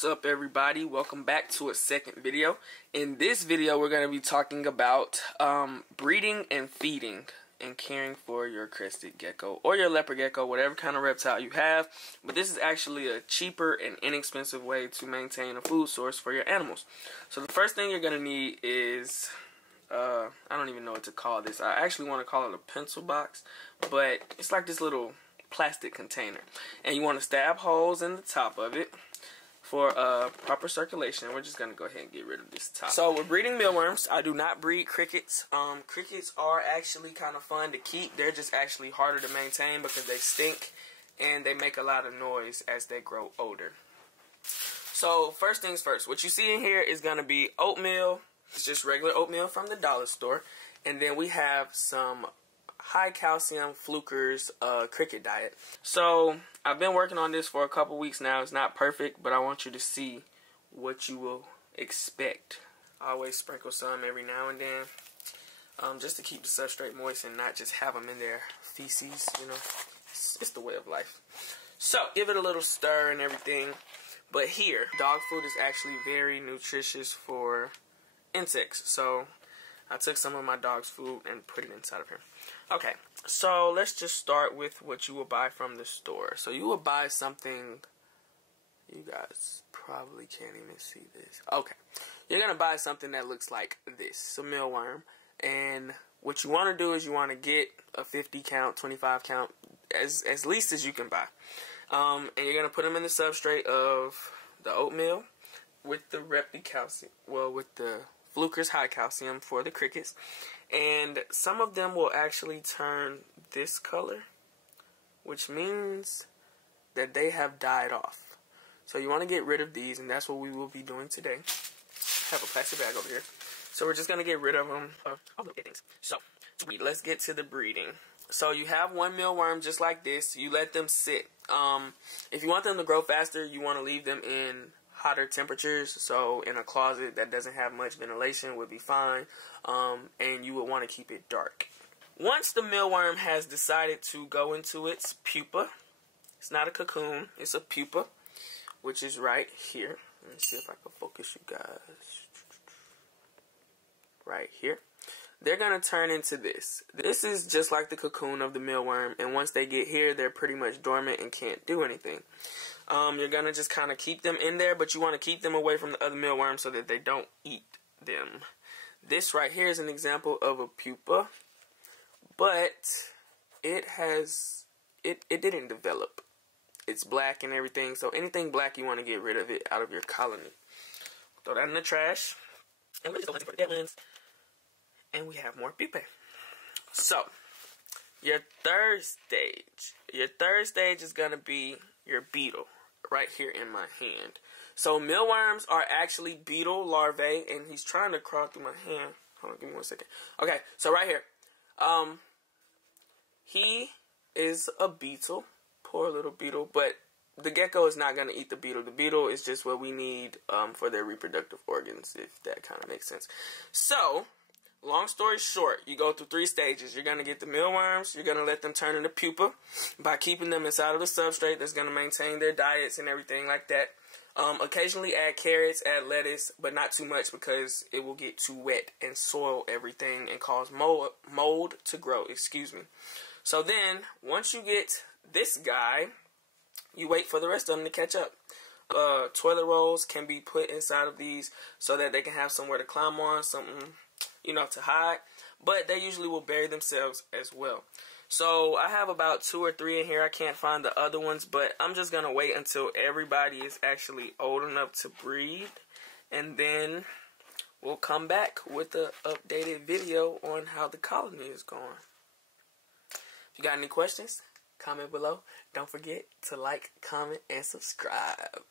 What's up, everybody? Welcome back to a second video. In this video we're going to be talking about breeding and feeding and caring for your crested gecko or your leopard gecko, whatever kind of reptile you have. But this is actually a cheaper and inexpensive way to maintain a food source for your animals. So the first thing you're going to need is I don't even know what to call this. I actually want to call it a pencil box, but it's like this little plastic container, and you want to stab holes in the top of it for proper circulation. We're just going to go ahead and get rid of this top. So we're breeding mealworms. I do not breed crickets. Crickets are actually kind of fun to keep. They're just actually harder to maintain because they stink and they make a lot of noise as they grow older. So first things first, what you see in here is going to be oatmeal. It's just regular oatmeal from the dollar store. And then we have some high calcium Fluker's cricket diet. So I've been working on this for a couple weeks now. It's not perfect, but I want you to see what you will expect. I always sprinkle some every now and then, just to keep the substrate moist and not just have them in their feces, you know. It's the way of life. So give it a little stir and everything. But here, dog food is actually very nutritious for insects. So I took some of my dog's food and put it inside of here. Okay, so let's just start with what you will buy from the store. So you will buy something, you guys probably can't even see this. Okay, you're going to buy something that looks like this, a mealworm. And what you want to do is you want to get a 50 count, 25 count, as least as you can buy. And you're going to put them in the substrate of the oatmeal with the calcium, well, with the Fluker's high calcium for the crickets. And some of them will actually turn this color, which means that they have died off. So you want to get rid of these, and that's what we will be doing today. I have a plastic bag over here. So we're just going to get rid of them, all the things. So let's get to the breeding. So you have one mealworm just like this. You let them sit. If you want them to grow faster, you want to leave them in hotter temperatures, so in a closet that doesn't have much ventilation would be fine, and you would want to keep it dark. Once the mealworm has decided to go into its pupa, it's not a cocoon, it's a pupa, which is right here. Let me see if I can focus you guys. Right here. They're going to turn into this. This is just like the cocoon of the mealworm, and once they get here, they're pretty much dormant and can't do anything. You're going to just kind of keep them in there, but you want to keep them away from the other mealworms so that they don't eat them. This right here is an example of a pupa, but it didn't develop. It's black and everything, so anything black you want to get rid of it out of your colony. Throw that in the trash, and we're just going for the dead ones. And we have more pupae. So, your third stage is going to be your beetle, right here in my hand. So mealworms are actually beetle larvae, and he's trying to crawl through my hand. Hold on, give me 1 second. Okay, so right here, he is a beetle, poor little beetle, but the gecko is not going to eat the beetle. The beetle is just what we need for their reproductive organs, if that kind of makes sense. So, long story short, you go through 3 stages. You're going to get the mealworms. You're going to let them turn into pupa by keeping them inside of the substrate that's going to maintain their diets and everything like that. Occasionally add carrots, add lettuce, but not too much because it will get too wet and soil everything and cause mold to grow. Excuse me. So then, once you get this guy, you wait for the rest of them to catch up. Toilet rolls can be put inside of these so that they can have somewhere to climb on, something, you know, to hide, but they usually will bury themselves as well. So I have about 2 or 3 in here. I can't find the other ones, but I'm just going to wait until everybody is actually old enough to breed, and then we'll come back with an updated video on how the colony is going. If you got any questions, comment below. Don't forget to like, comment, and subscribe.